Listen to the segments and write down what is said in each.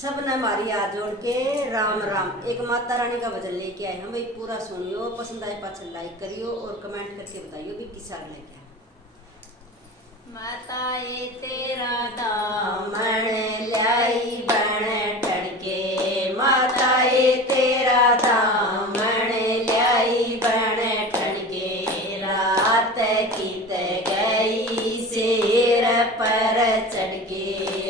सबने हमारी हाथ जोड़ के राम राम। एक माता रानी का भजन लेके आए हम भाई, पूरा सुनियो, पसंद आए पाछे लाइक करियो और कमेंट करके बताइयो भी किस साल लेके आए। माता ये तेरा दामन ल्याई बन ठड़के, माता ये तेरा दामन ल्याई बन ठड़के। रात कित गई शेर पर चढ़के,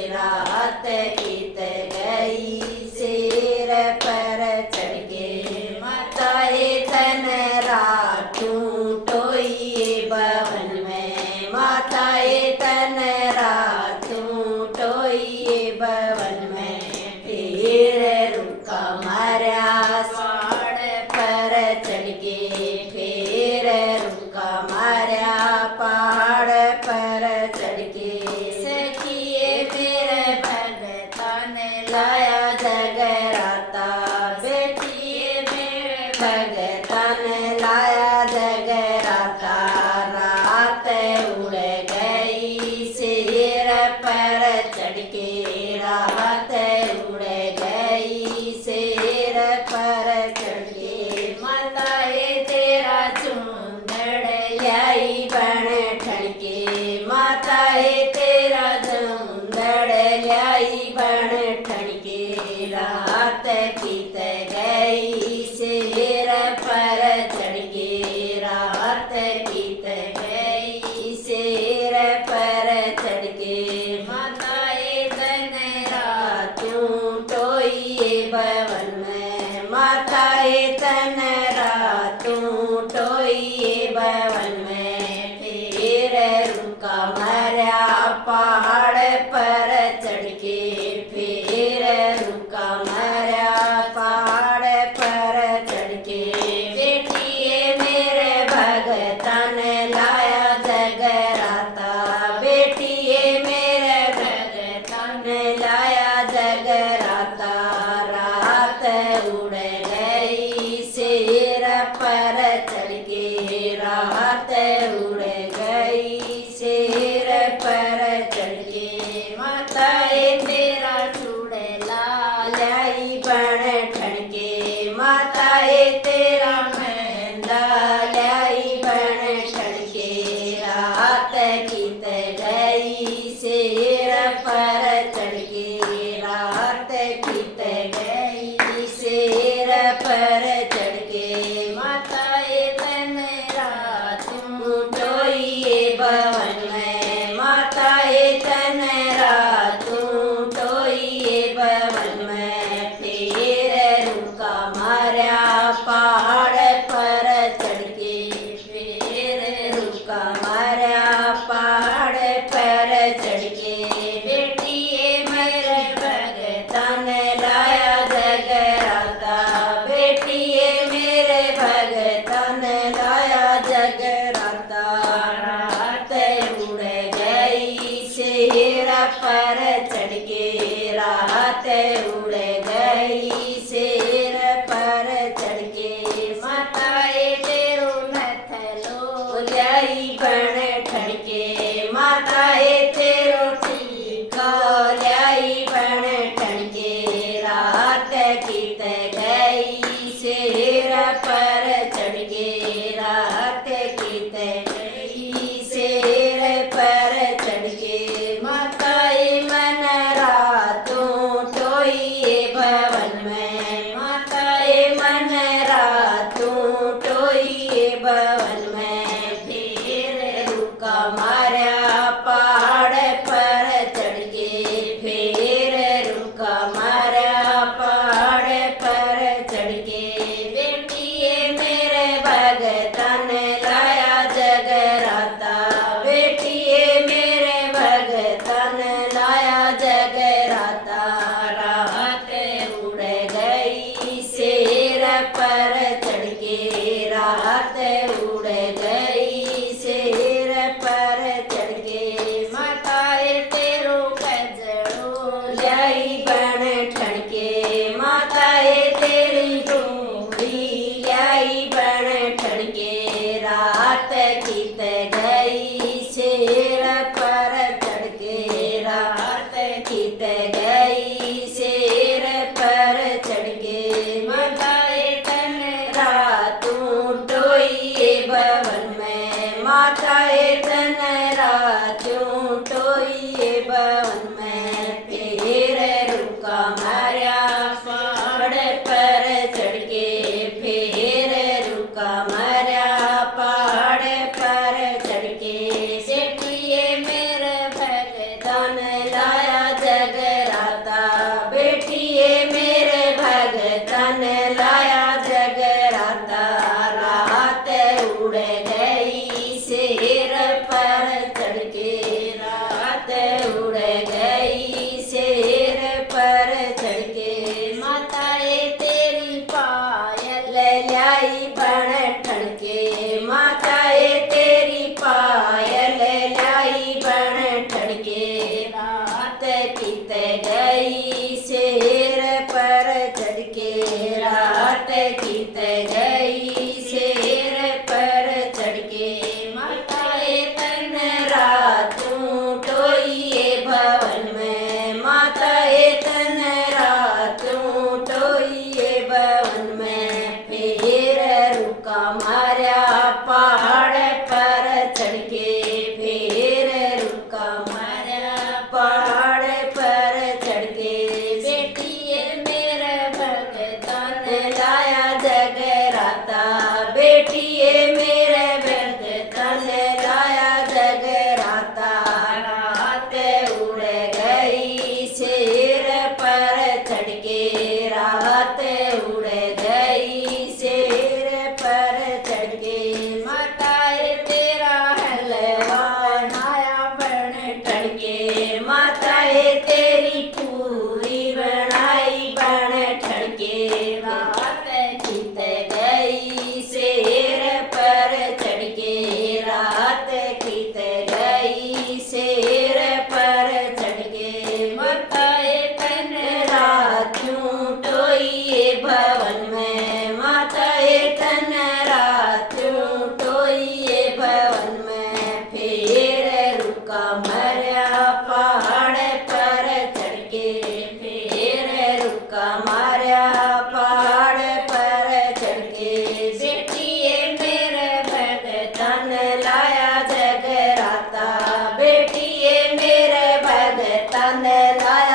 रात कित गई शेर पर चढ़के। माता ये तन रातू टोइए भवन में, माता ये तन रातू टोइए भवन में। फिर रुका मारा स्वाड़ पर चढ़के, फिर रुका मारा पहाड़ पर चढ़के। सखिए मेरे भगतान लाया जगराता, बेटिए मेरे भगतान लाया जगराता। रात उड़ गई शेर पर चढ़के, रात उड़ गई शेर पर चढ़के। माता ये तेरा चूंदड़ ल्याई बन ठणके, माता ये तेरा चूंदड़ ल्याई बन ठणके। रात कित गई शेर पर चढ़के, रात कित गई शेर पर चढ़के। माता ये तन रातू टोइए भवन में, माता ये तन रातू टोइए भवन में। फिर रुका मरा पहाड़ पर चढ़के, फिर रुका मरा पहाड़ पर चढ़के। बेटिए मेरे भगतान लाया जगराता, बेटिए मेरे भगतान लाया जगराता। रात उड़ गई शेर पर चढ़के, रात उड़ गई शेर पर चढ़के। माता ये तेरा चूड़ला ल्याई बन ठणके, माता ये तेरा मेहंदा ल्याई बन ठणके। रात कित गई शेर पर चढ़के, रात कित गई शेर पर चढ़के। माता ये तन रातू टोइए भवन में, माता ये तन रातू टोइए भवन में। फिर रुका मारा पहाड़ पर चढ़के, फिर रुका मारा पहाड़ पर चढ़के। बेटिए मेरे भगतान लाया जगराता, बेटिए मेरे भगतान लाया जगराता। रात उड़ गई शेर पर चढ़के, रात उड़ गई शेर पर चढ़के। माता ये तेरो नथलो ल्याई बन ठणके, माता ये तेरो टीका ल्याई बन ठणके। रात कित गई शेर पर चढ़के, रात कित गई शेर पर चढ़के। माता ये मन रातू टोइए भवन में, गई शेर पर चढ़ के रात कित गई शेर पर चढ़ के माताए तन रातों टोइए भवन में माताए तन रातों टोइए भवन में फिर रुका मारा पहाड़ पर चढ़ के फिर रुका मारा पहाड़ पर चढ़ के बेटी मेरे भगतन लाया जगराता बेटी मेरे भगतन लाया जगराता रात उड़ गई शेर पर चढ़ के रात उड़ गई शेर पर चढ़ के माताए तेरा हलवा बनाया बन टढ़ के माताए तेरी पूरी बनाई बन ठड़ के रात कित गई शेर पर चढ़ के रात कित गई शेर पर चढ़ के माताए तन रातों टोइए भवन में माताए तन रातों टोइए भवन में फिर रुका मरा पहाड़ पर चढ़ के फिर रुका मारा पहाड़ पर चढ़ के बेटी मेरे भगतन लाया जगराता बेटी मेरे भगतन लाया